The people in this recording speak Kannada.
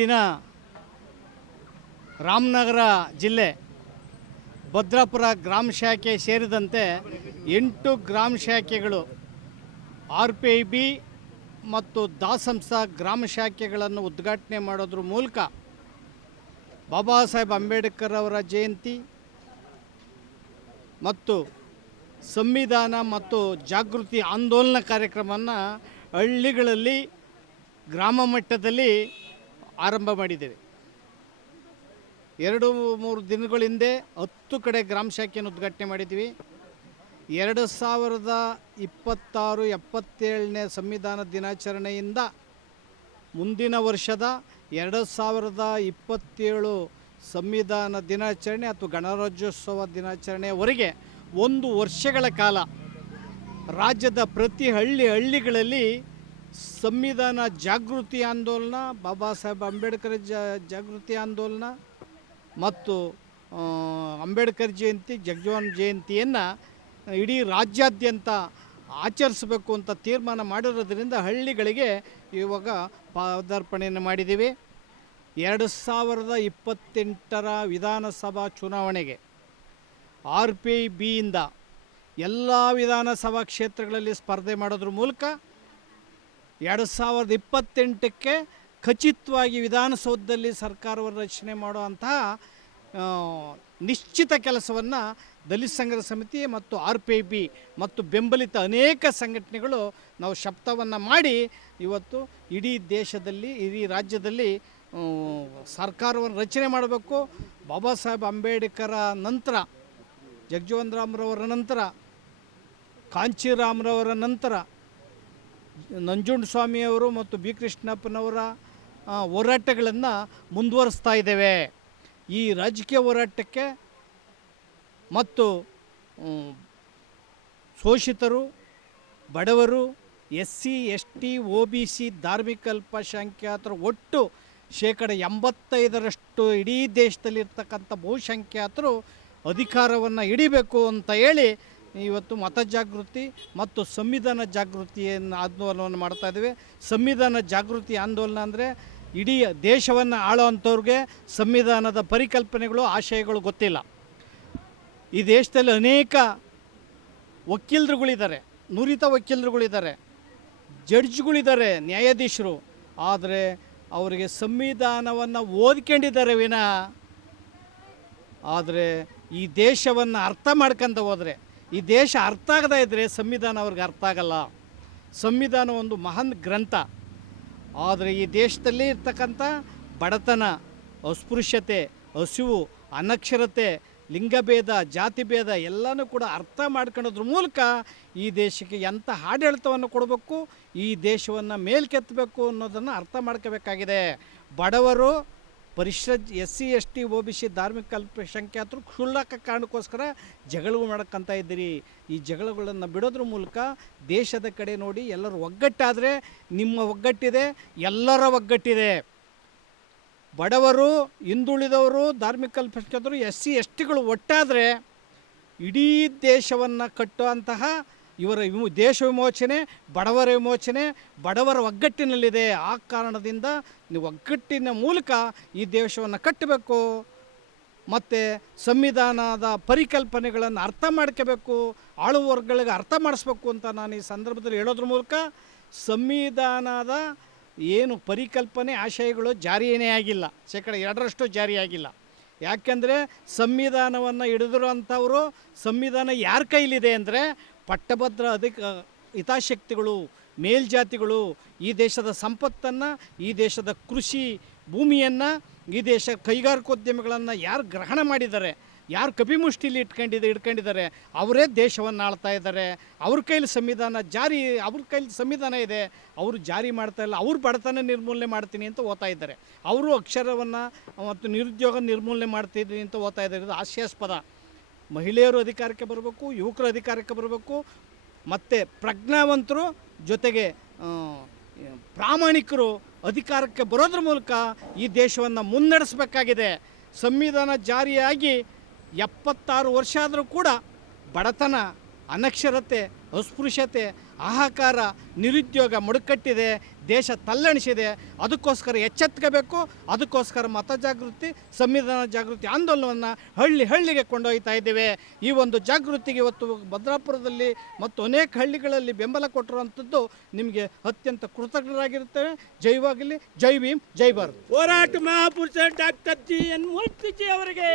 ದಿನ ರಾಮನಗರ ಜಿಲ್ಲೆ ಭದ್ರಾಪುರ ಗ್ರಾಮ ಶಾಖೆ ಸೇರಿದಂತೆ 8 ಗ್ರಾಮ ಶಾಖೆಗಳು RPIB ಮತ್ತು ದಾಸಂಸ ಗ್ರಾಮ ಶಾಖೆಗಳನ್ನು ಉದ್ಘಾಟನೆ ಮಾಡೋದ್ರ ಮೂಲಕ ಬಾಬಾ ಸಾಹೇಬ್ ಅಂಬೇಡ್ಕರ್ ಅವರ ಜಯಂತಿ ಮತ್ತು ಸಂವಿಧಾನ ಮತ್ತು ಜಾಗೃತಿ ಆಂದೋಲನ ಕಾರ್ಯಕ್ರಮವನ್ನು ಹಳ್ಳಿಗಳಲ್ಲಿ ಗ್ರಾಮ ಮಟ್ಟದಲ್ಲಿ ಆರಂಭ ಮಾಡಿದ್ದೇವೆ. 2-3 ದಿನಗಳ ಹಿಂದೆ 10 ಕಡೆ ಗ್ರಾಮ ಶಾಖೆಯನ್ನು ಉದ್ಘಾಟನೆ ಮಾಡಿದ್ವಿ. 2026-77ನೇ ಸಂವಿಧಾನ ದಿನಾಚರಣೆಯಿಂದ ಮುಂದಿನ ವರ್ಷದ 2027 ಸಂವಿಧಾನ ದಿನಾಚರಣೆ ಅಥವಾ ಗಣರಾಜ್ಯೋತ್ಸವ ದಿನಾಚರಣೆಯವರೆಗೆ 1 ವರ್ಷಗಳ ಕಾಲ ರಾಜ್ಯದ ಪ್ರತಿ ಹಳ್ಳಿಗಳಲ್ಲಿ ಸಂವಿಧಾನ ಜಾಗೃತಿ ಆಂದೋಲನ, ಬಾಬಾ ಸಾಹೇಬ್ ಅಂಬೇಡ್ಕರ್ ಜಾಗೃತಿ ಆಂದೋಲನ ಮತ್ತು ಅಂಬೇಡ್ಕರ್ ಜಯಂತಿ, ಜಗಜೀವನ್ ಜಯಂತಿಯನ್ನು ಇಡೀ ರಾಜ್ಯಾದ್ಯಂತ ಆಚರಿಸಬೇಕು ಅಂತ ತೀರ್ಮಾನ ಮಾಡಿರೋದ್ರಿಂದ ಹಳ್ಳಿಗಳಿಗೆ ಇವಾಗ ಪಾದಾರ್ಪಣೆಯನ್ನು ಮಾಡಿದ್ದೀವಿ. 2028ರ ವಿಧಾನಸಭಾ ಚುನಾವಣೆಗೆ RPIBಯಿಂದ ಎಲ್ಲ ವಿಧಾನಸಭಾ ಕ್ಷೇತ್ರಗಳಲ್ಲಿ ಸ್ಪರ್ಧೆ ಮಾಡೋದ್ರ ಮೂಲಕ 2028ಕ್ಕೆ ಖಚಿತವಾಗಿ ವಿಧಾನಸೌಧದಲ್ಲಿ ಸರ್ಕಾರವನ್ನು ರಚನೆ ಮಾಡುವಂತಹ ನಿಶ್ಚಿತ ಕೆಲಸವನ್ನು ದಲಿತ ಸಂಘರ್ಷ ಸಮಿತಿ ಮತ್ತು RPIB ಮತ್ತು ಬೆಂಬಲಿತ ಅನೇಕ ಸಂಘಟನೆಗಳು ನಾವು ಶಪಥವನ್ನು ಮಾಡಿ ಇವತ್ತು ಇಡೀ ದೇಶದಲ್ಲಿ, ಇಡೀ ರಾಜ್ಯದಲ್ಲಿ ಸರ್ಕಾರವನ್ನು ರಚನೆ ಮಾಡಬೇಕು. ಬಾಬಾ ಸಾಹೇಬ್ ಅಂಬೇಡ್ಕರ ನಂತರ, ಜಗಜೀವನ್ ರಾಮ್ರವರ ನಂತರ, ಕಾಂಚೀರಾಮ್ರವರ ನಂತರ ನಂಜುಂಡಸ್ವಾಮಿಯವರು ಮತ್ತು ಬಿ ಕೃಷ್ಣಪ್ಪನವರ ಹೋರಾಟಗಳನ್ನು ಮುಂದುವರಿಸ್ತಾ ಇದ್ದೇವೆ. ಈ ರಾಜಕೀಯ ಹೋರಾಟಕ್ಕೆ ಮತ್ತು ಶೋಷಿತರು, ಬಡವರು, SC ST OBC ಧಾರ್ಮಿಕ ಅಲ್ಪಸಂಖ್ಯಾತರು ಒಟ್ಟು 85% ಇಡೀ ದೇಶದಲ್ಲಿರ್ತಕ್ಕಂಥ ಬಹುಸಂಖ್ಯಾತರು ಅಧಿಕಾರವನ್ನು ಹಿಡಿಬೇಕು ಅಂತ ಹೇಳಿ ಇವತ್ತು ಮತ ಜಾಗೃತಿ ಮತ್ತು ಸಂವಿಧಾನ ಜಾಗೃತಿಯನ್ನು ಆಂದೋಲನವನ್ನು ಮಾಡ್ತಾಯಿದ್ದೇವೆ. ಸಂವಿಧಾನ ಜಾಗೃತಿ ಆಂದೋಲನ ಅಂದರೆ ಇಡೀ ದೇಶವನ್ನು ಆಳೋವಂಥವ್ರಿಗೆ ಸಂವಿಧಾನದ ಪರಿಕಲ್ಪನೆಗಳು, ಆಶಯಗಳು ಗೊತ್ತಿಲ್ಲ. ಈ ದೇಶದಲ್ಲಿ ಅನೇಕ ವಕೀಲರುಗಳಿದ್ದಾರೆ, ನುರಿತ ವಕೀಲರುಗಳಿದ್ದಾರೆ, ಜಡ್ಜ್ಗಳಿದ್ದಾರೆ, ನ್ಯಾಯಾಧೀಶರು. ಆದರೆ ಅವರಿಗೆ ಸಂವಿಧಾನವನ್ನು ಓದ್ಕೊಂಡಿದ್ದಾರೆ ವಿನಃ ಆದರೆ ಈ ದೇಶವನ್ನು ಅರ್ಥ ಮಾಡ್ಕೊಂತ ಹೋದರೆ, ಈ ದೇಶ ಅರ್ಥ ಆಗದೇ ಇದ್ದರೆ ಸಂವಿಧಾನ ಅವ್ರಿಗೆ ಅರ್ಥ ಆಗಲ್ಲ. ಸಂವಿಧಾನ ಒಂದು ಮಹಾನ್ ಗ್ರಂಥ. ಆದರೆ ಈ ದೇಶದಲ್ಲಿ ಇರ್ತಕ್ಕಂಥ ಬಡತನ, ಅಸ್ಪೃಶ್ಯತೆ, ಹಸಿವು, ಅನಕ್ಷರತೆ, ಲಿಂಗಭೇದ, ಜಾತಿ ಭೇದ ಎಲ್ಲನೂ ಕೂಡ ಅರ್ಥ ಮಾಡ್ಕೊಳ್ಳೋದ್ರ ಮೂಲಕ ಈ ದೇಶಕ್ಕೆ ಎಂಥ ಆಡಳಿತವನ್ನು ಕೊಡಬೇಕು, ಈ ದೇಶವನ್ನು ಮೇಲ್ಕೆತ್ತಬೇಕು ಅನ್ನೋದನ್ನು ಅರ್ಥ ಮಾಡ್ಕೋಬೇಕಾಗಿದೆ. ಬಡವರು, SC ST OBC ಧಾರ್ಮಿಕ ಅಲ್ಪಸಂಖ್ಯಾತರು ಕ್ಷುಲ್ಲಕ ಕಾರಣಕ್ಕೋಸ್ಕರ ಜಗಳಗಳು ಮಾಡಕ್ಕಂತ ಇದ್ದೀರಿ. ಈ ಜಗಳಗಳನ್ನು ಬಿಡೋದ್ರ ಮೂಲಕ ದೇಶದ ಕಡೆ ನೋಡಿ, ಎಲ್ಲರೂ ಒಗ್ಗಟ್ಟಾದರೆ ನಿಮ್ಮ ಒಗ್ಗಟ್ಟಿದೆ, ಎಲ್ಲರ ಒಗ್ಗಟ್ಟಿದೆ. ಬಡವರು, ಹಿಂದುಳಿದವರು, ಧಾರ್ಮಿಕ ಅಲ್ಪಸಂಖ್ಯಾತರು, SC STಗಳು ಒಟ್ಟಾದರೆ ಇಡೀ ದೇಶವನ್ನು ಕಟ್ಟುವಂತಹ ಇವರ ದೇಶ ವಿಮೋಚನೆ, ಬಡವರ ವಿಮೋಚನೆ, ಬಡವರ ಒಗ್ಗಟ್ಟಿನಲ್ಲಿದೆ. ಆ ಕಾರಣದಿಂದ ನೀವು ಒಗ್ಗಟ್ಟಿನ ಮೂಲಕ ಈ ದೇಶವನ್ನು ಕಟ್ಟಬೇಕು ಮತ್ತು ಸಂವಿಧಾನದ ಪರಿಕಲ್ಪನೆಗಳನ್ನು ಅರ್ಥ ಮಾಡ್ಕೋಬೇಕು, ಆಳುವರ್ಗಳಿಗೆ ಅರ್ಥ ಮಾಡಿಸ್ಬೇಕು ಅಂತ ನಾನು ಈ ಸಂದರ್ಭದಲ್ಲಿ ಹೇಳೋದ್ರ ಮೂಲಕ ಸಂವಿಧಾನದ ಏನು ಪರಿಕಲ್ಪನೆ, ಆಶಯಗಳು ಜಾರಿಯೇ ಆಗಿಲ್ಲ. 2% ಜಾರಿಯಾಗಿಲ್ಲ. ಯಾಕೆಂದರೆ ಸಂವಿಧಾನವನ್ನು ಹಿಡಿದಿರುವಂಥವರು, ಸಂವಿಧಾನ ಯಾರ ಕೈಲಿದೆ ಅಂದರೆ ಪಟ್ಟಭದ್ರ ಹಿತಾಸಕ್ತಿಗಳು, ಮೇಲ್ಜಾತಿಗಳು ಈ ದೇಶದ ಸಂಪತ್ತನ್ನು, ಈ ದೇಶದ ಕೃಷಿ ಭೂಮಿಯನ್ನು, ಈ ದೇಶ ಕೈಗಾರಿಕೋದ್ಯಮಿಗಳನ್ನು ಯಾರು ಗ್ರಹಣ ಮಾಡಿದ್ದಾರೆ, ಯಾರು ಕಪಿಮುಷ್ಟಿಲಿ ಇಟ್ಕೊಂಡಿದ್ದಾರೆ ಅವರೇ ದೇಶವನ್ನು ಆಳ್ತಾ ಇದ್ದಾರೆ. ಅವ್ರ ಕೈಲಿ ಸಂವಿಧಾನ ಇದೆ, ಅವರು ಜಾರಿ ಮಾಡ್ತಾ ಇಲ್ಲ. ಅವ್ರು ಬಡತನ ನಿರ್ಮೂಲನೆ ಮಾಡ್ತೀನಿ ಅಂತ ಓದ್ತಾ ಇದ್ದಾರೆ. ಅವರು ಅಕ್ಷರವನ್ನು ಮತ್ತು ನಿರುದ್ಯೋಗ ನಿರ್ಮೂಲನೆ ಮಾಡ್ತಿದ್ದೀನಿ ಅಂತ ಓದ್ತಾ ಇದ್ದಾರೆ. ಇದು ಹಾಸ್ಯಾಸ್ಪದ. ಮಹಿಳೆಯರು ಅಧಿಕಾರಕ್ಕೆ ಬರಬೇಕು, ಯುವಕರು ಅಧಿಕಾರಕ್ಕೆ ಬರಬೇಕು, ಮತ್ತು ಪ್ರಜ್ಞಾವಂತರು ಜೊತೆಗೆ ಪ್ರಾಮಾಣಿಕರು ಅಧಿಕಾರಕ್ಕೆ ಬರೋದ್ರ ಮೂಲಕ ಈ ದೇಶವನ್ನು ಮುನ್ನಡೆಸಬೇಕಾಗಿದೆ. ಸಂವಿಧಾನ ಜಾರಿಯಾಗಿ 76 ವರ್ಷ ಆದರೂ ಕೂಡ ಬಡತನ, ಅನಕ್ಷರತೆ, ಅಸ್ಪೃಶ್ಯತೆ, ಹಾಹಾಕಾರ, ನಿರುದ್ಯೋಗ ಮುಡುಕಟ್ಟಿದೆ, ದೇಶ ತಲ್ಲಣಿಸಿದೆ. ಅದಕ್ಕೋಸ್ಕರ ಎಚ್ಚೆತ್ಕೋಬೇಕು. ಅದಕ್ಕೋಸ್ಕರ ಮತ ಜಾಗೃತಿ, ಸಂವಿಧಾನ ಜಾಗೃತಿ ಆಂದೋಲನವನ್ನು ಹಳ್ಳಿಗೆ ಕೊಂಡೊಯ್ತಾ ಇದ್ದೇವೆ. ಈ ಒಂದು ಜಾಗೃತಿಗೆ ಇವತ್ತು ಭದ್ರಾಪುರದಲ್ಲಿ ಮತ್ತು ಅನೇಕ ಹಳ್ಳಿಗಳಲ್ಲಿ ಬೆಂಬಲ ಕೊಟ್ಟಿರುವಂಥದ್ದು ನಿಮಗೆ ಅತ್ಯಂತ ಕೃತಜ್ಞರಾಗಿರುತ್ತೇವೆ. ಜೈವಾಗಲಿ, ಜೈ ಭೀಮ್, ಜೈ ಭಾರತ್. ಹೋರಾಟ ಮಹಾಪುರುಷ ಡಾಕ್ಟರ್ ಜಿ ಎನ್ ಮೂರ್ತಿಜಿ ಅವರಿಗೆ